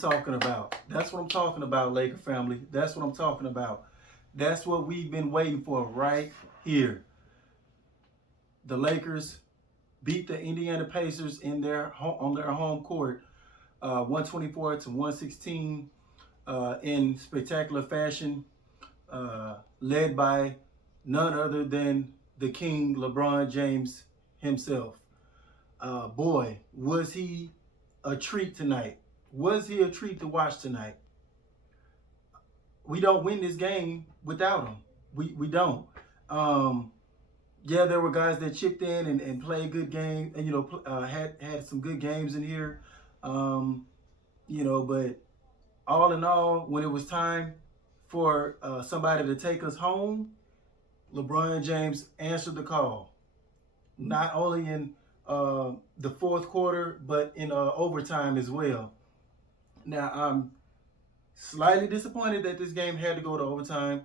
talking about. That's what I'm talking about, Laker family. That's what I'm talking about. That's what we've been waiting for right here. The Lakers beat the Indiana Pacers in on their home court, 124 to 116, in spectacular fashion, led by none other than the King, LeBron James himself. Boy, was he a treat tonight. Was he a treat to watch tonight? We don't win this game without him. We don't. Um, yeah, there were guys that chipped in and played good game, and had some good games in here. Um, but all in all, when it was time for somebody to take us home, LeBron James answered the call. Not only in the fourth quarter, but in overtime as well. Now, I'm slightly disappointed that this game had to go to overtime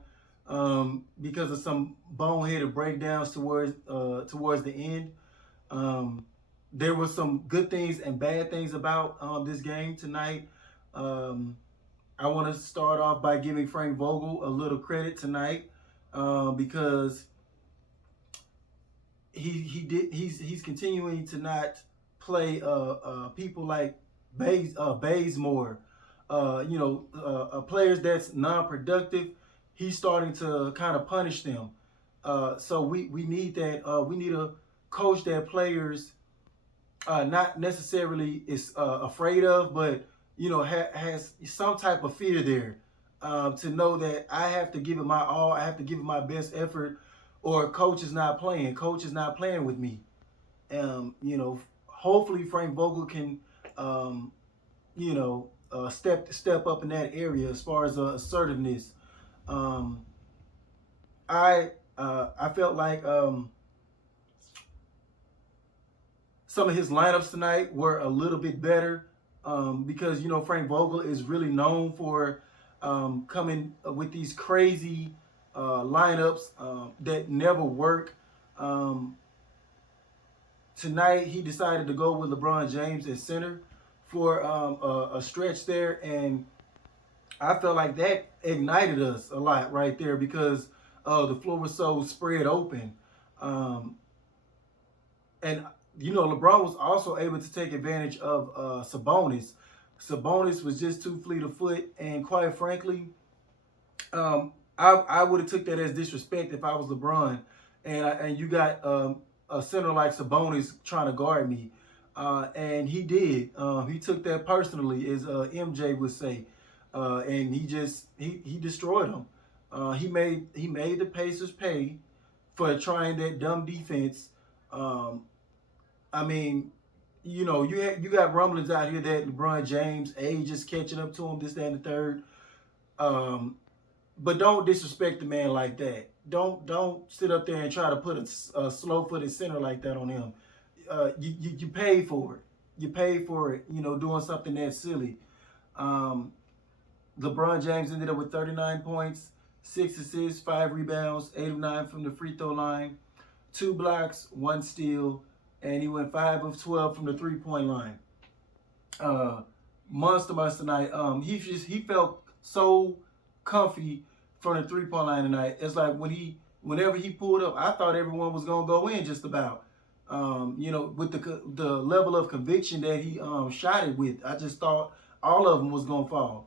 because of some boneheaded breakdowns towards the end. Um, there were some good things and bad things about this game tonight. Um, I want to start off by giving Frank Vogel a little credit tonight because he's continuing to not play people like Bazemore, players that's non-productive. He's starting to kind of punish them. So we need that. We need a coach that players not necessarily is afraid of, but has some type of fear there to know that I have to give it my all. I have to give it my best effort, or coach is not playing. Coach is not playing with me. Hopefully Frank Vogel can, step up in that area as far as assertiveness. Um, I felt like some of his lineups tonight were a little bit better because Frank Vogel is really known for coming with these crazy lineups that never work. Tonight he decided to go with LeBron James at center for a stretch there, and I felt like that ignited us a lot right there because the floor was so spread open. Um, and LeBron was also able to take advantage of Sabonis. Sabonis was just too fleet of foot, and quite frankly, I would have took that as disrespect if I was LeBron, and you got a center like Sabonis trying to guard me, and he did. He took that personally, as MJ would say, and he destroyed him. He made the Pacers pay for trying that dumb defense. I mean, you got rumblings out here that LeBron James age is catching up to him, this, that, and the third. But don't disrespect the man like that. Don't sit up there and try to put a slow-footed center like that on him. You pay for it. You pay for it. Doing something that silly. LeBron James ended up with 39 points, 6 assists, 5 rebounds, 8 of 9 from the free throw line, 2 blocks, 1 steal, and he went 5 of 12 from the three-point line. Monster tonight. He felt so comfy from the three-point line tonight. It's like whenever he pulled up, I thought everyone was gonna go in just about. With the level of conviction that he shot it with, I just thought all of them was gonna fall.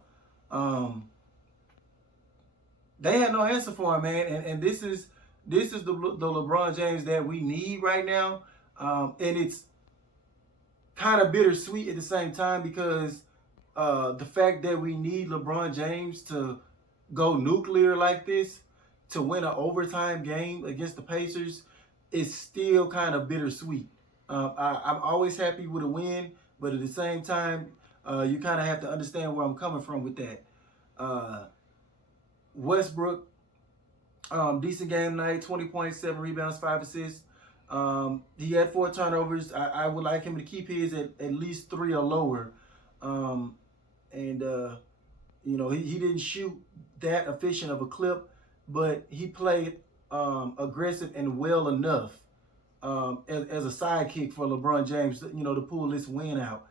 They had no answer for him, man, and this is the LeBron James that we need right now, and it's kind of bittersweet at the same time because the fact that we need LeBron James to go nuclear like this to win an overtime game against the Pacers is still kind of bittersweet. I'm always happy with a win, but at the same time, you kind of have to understand where I'm coming from with that. Westbrook, decent game night, 20 points, 7 rebounds, 5 assists. He had 4 turnovers. I would like him to keep his at least 3 or lower. He didn't shoot that efficient of a clip, but he played aggressive and well enough as a sidekick for LeBron James, to pull this win out.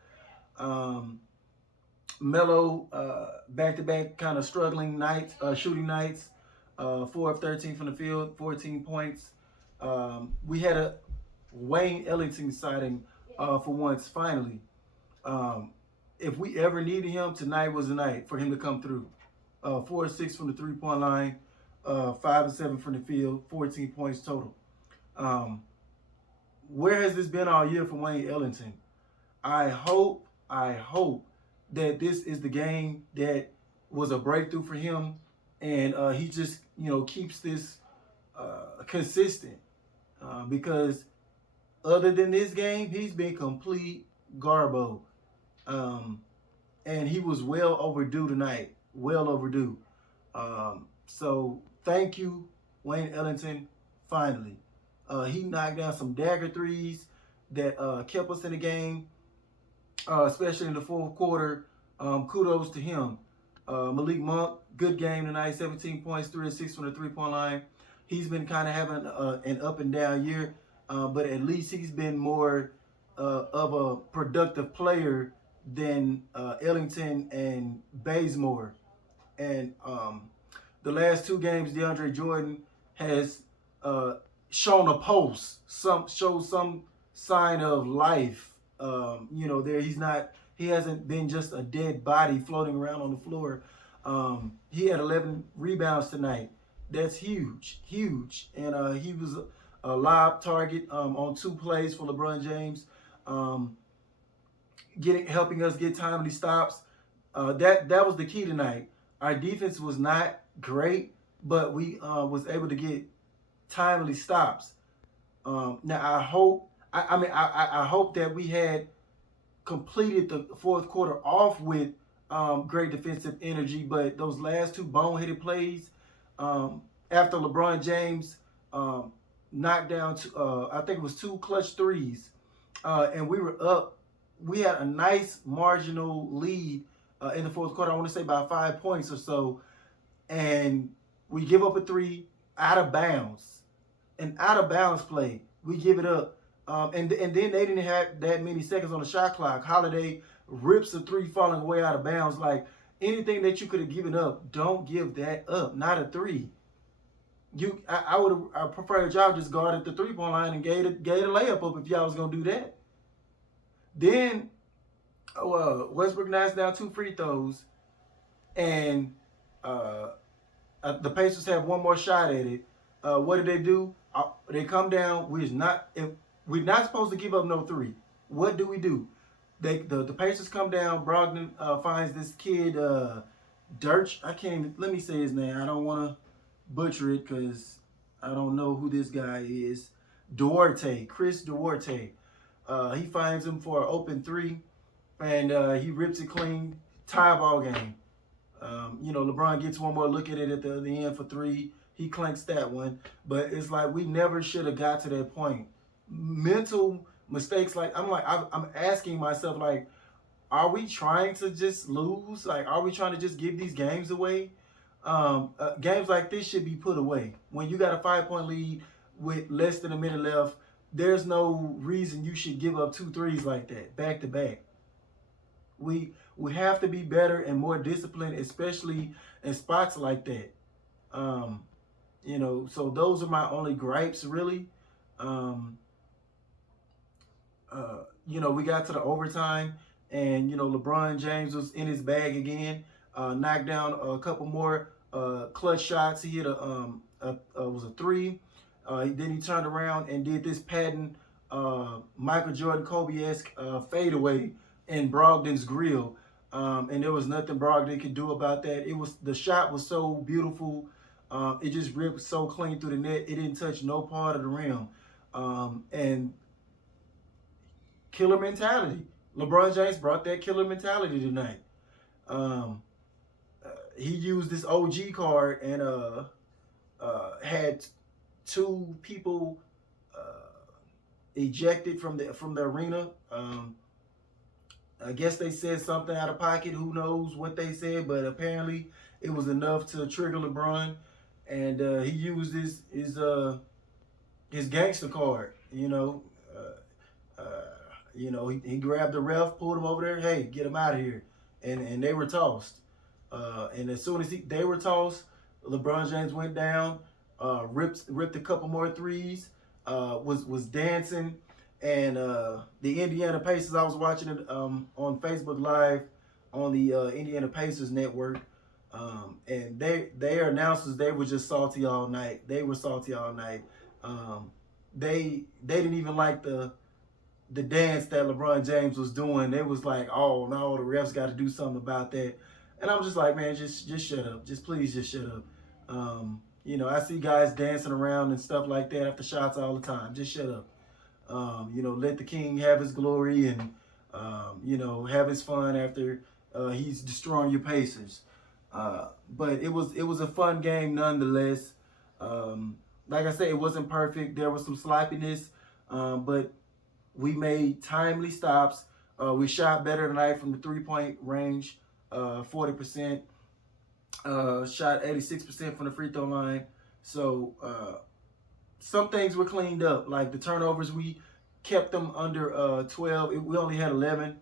Melo, back-to-back kind of struggling nights, shooting nights, 4 of 13 from the field, 14 points. We had a Wayne Ellington sighting for once, finally. Um, if we ever needed him, tonight was the night for him to come through. 4 of 6 from the three-point line, 5 of 7 from the field, 14 points total. Where has this been all year for Wayne Ellington? I hope that this is the game that was a breakthrough for him, and he just keeps this consistent because other than this game, he's been complete garbo, and he was well overdue tonight, well overdue. So thank you, Wayne Ellington. Finally, he knocked down some dagger threes that kept us in the game. Especially in the fourth quarter. Kudos to him. Malik Monk, good game tonight, 17 points, 3 of 6 from the three-point line. He's been kind of having an up and down year, but at least he's been more of a productive player than Ellington and Bazemore. And the last two games, DeAndre Jordan has shown a pulse, showed some sign of life. He hasn't been just a dead body floating around on the floor. He had 11 rebounds tonight. That's huge. And he was a lob target on 2 plays for LeBron James, helping us get timely stops. That was the key tonight. Our defense was not great, but we was able to get timely stops. Now I hope that we had completed the fourth quarter off with great defensive energy, but those last 2 boneheaded plays after LeBron James knocked down, I think it was 2 clutch threes, and we were up. We had a nice marginal lead in the fourth quarter. I want to say about 5 points or so, and we give up a 3 out of bounds. An out of bounds play. We give it up. And then they didn't have that many seconds on the shot clock. Holiday rips a 3 falling way out of bounds. Like, anything that you could have given up, don't give that up. Not a 3. I prefer y'all just guarded the 3-point line and gave a layup up if y'all was gonna do that. Then Westbrook knocks down 2 free throws, and the Pacers have one more shot at it. What did they do? They come down. We're not supposed to give up no 3. What do? The Pacers come down. Brogdon finds this kid, Dirch. I can't even, let me say his name. I don't want to butcher it because I don't know who this guy is. Duarte, Chris Duarte. He finds him for an open 3, and he rips it clean. Tie ball game. LeBron gets one more look at it at the end for 3. He clanks that one, but it's like we never should have got to that point. Mental mistakes, I'm asking myself, like, are we trying to just lose? Like, are we trying to just give these games away? Games like this should be put away. When you got a 5-point lead with less than a minute left, there's no reason you should give up 2 threes like that, back to back. We have to be better and more disciplined, especially in spots like that. So those are my only gripes, really. We got to the overtime, and LeBron James was in his bag again. Knocked down a couple more clutch shots. He hit was a 3. Then he turned around and did this patent Michael Jordan Kobe-esque fadeaway in Brogdon's grill, and there was nothing Brogdon could do about that. The shot was so beautiful. It just ripped so clean through the net. It didn't touch no part of the rim. And killer mentality. LeBron James brought that killer mentality tonight. He used this OG card and had 2 people ejected from the arena. I guess they said something out of pocket. Who knows what they said, but apparently it was enough to trigger LeBron. And he used his gangster card, he grabbed the ref, pulled him over there. Hey, get him out of here. and they were tossed. And as soon as they were tossed, LeBron James went down, ripped a couple more threes, was dancing, and the Indiana Pacers. I was watching it on Facebook Live on the Indiana Pacers network, and their announcers, they were just salty all night. They were salty all night. They didn't even like the dance that LeBron James was doing. They was like, oh no, the refs got to do something about that. And I'm just like, man, just shut up. Just please just shut up. You know, I see guys dancing around and stuff like that after shots all the time. Just shut up. You know, let the king have his glory and, you know, have his fun after he's destroying your Pacers. But it was a fun game nonetheless. Like I said, it wasn't perfect. There was some sloppiness, but we made timely stops. We shot better tonight from the three-point range, 40%. Shot 86% from the free throw line. So some things were cleaned up, like the turnovers. We kept them under 12. We only had 11.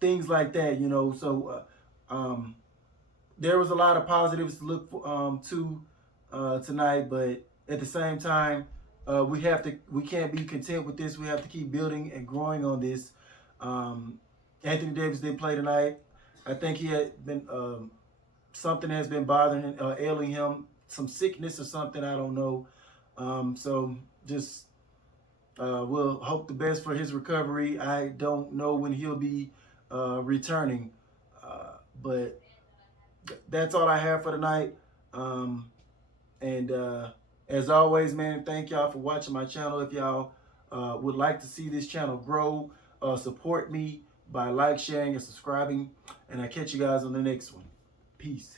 Things like that, you know. So there was a lot of positives to look to tonight, but at the same time, we can't be content with this. We have to keep building and growing on this. Anthony Davis did play tonight. I think he had been something has been bothering him, ailing him, some sickness or something. I don't know. So just we'll hope the best for his recovery. I don't know when he'll be returning, but that's all I have for tonight. And as always, man, thank y'all for watching my channel. If y'all would like to see this channel grow, support me by sharing, and subscribing. And I'll catch you guys on the next one. Peace.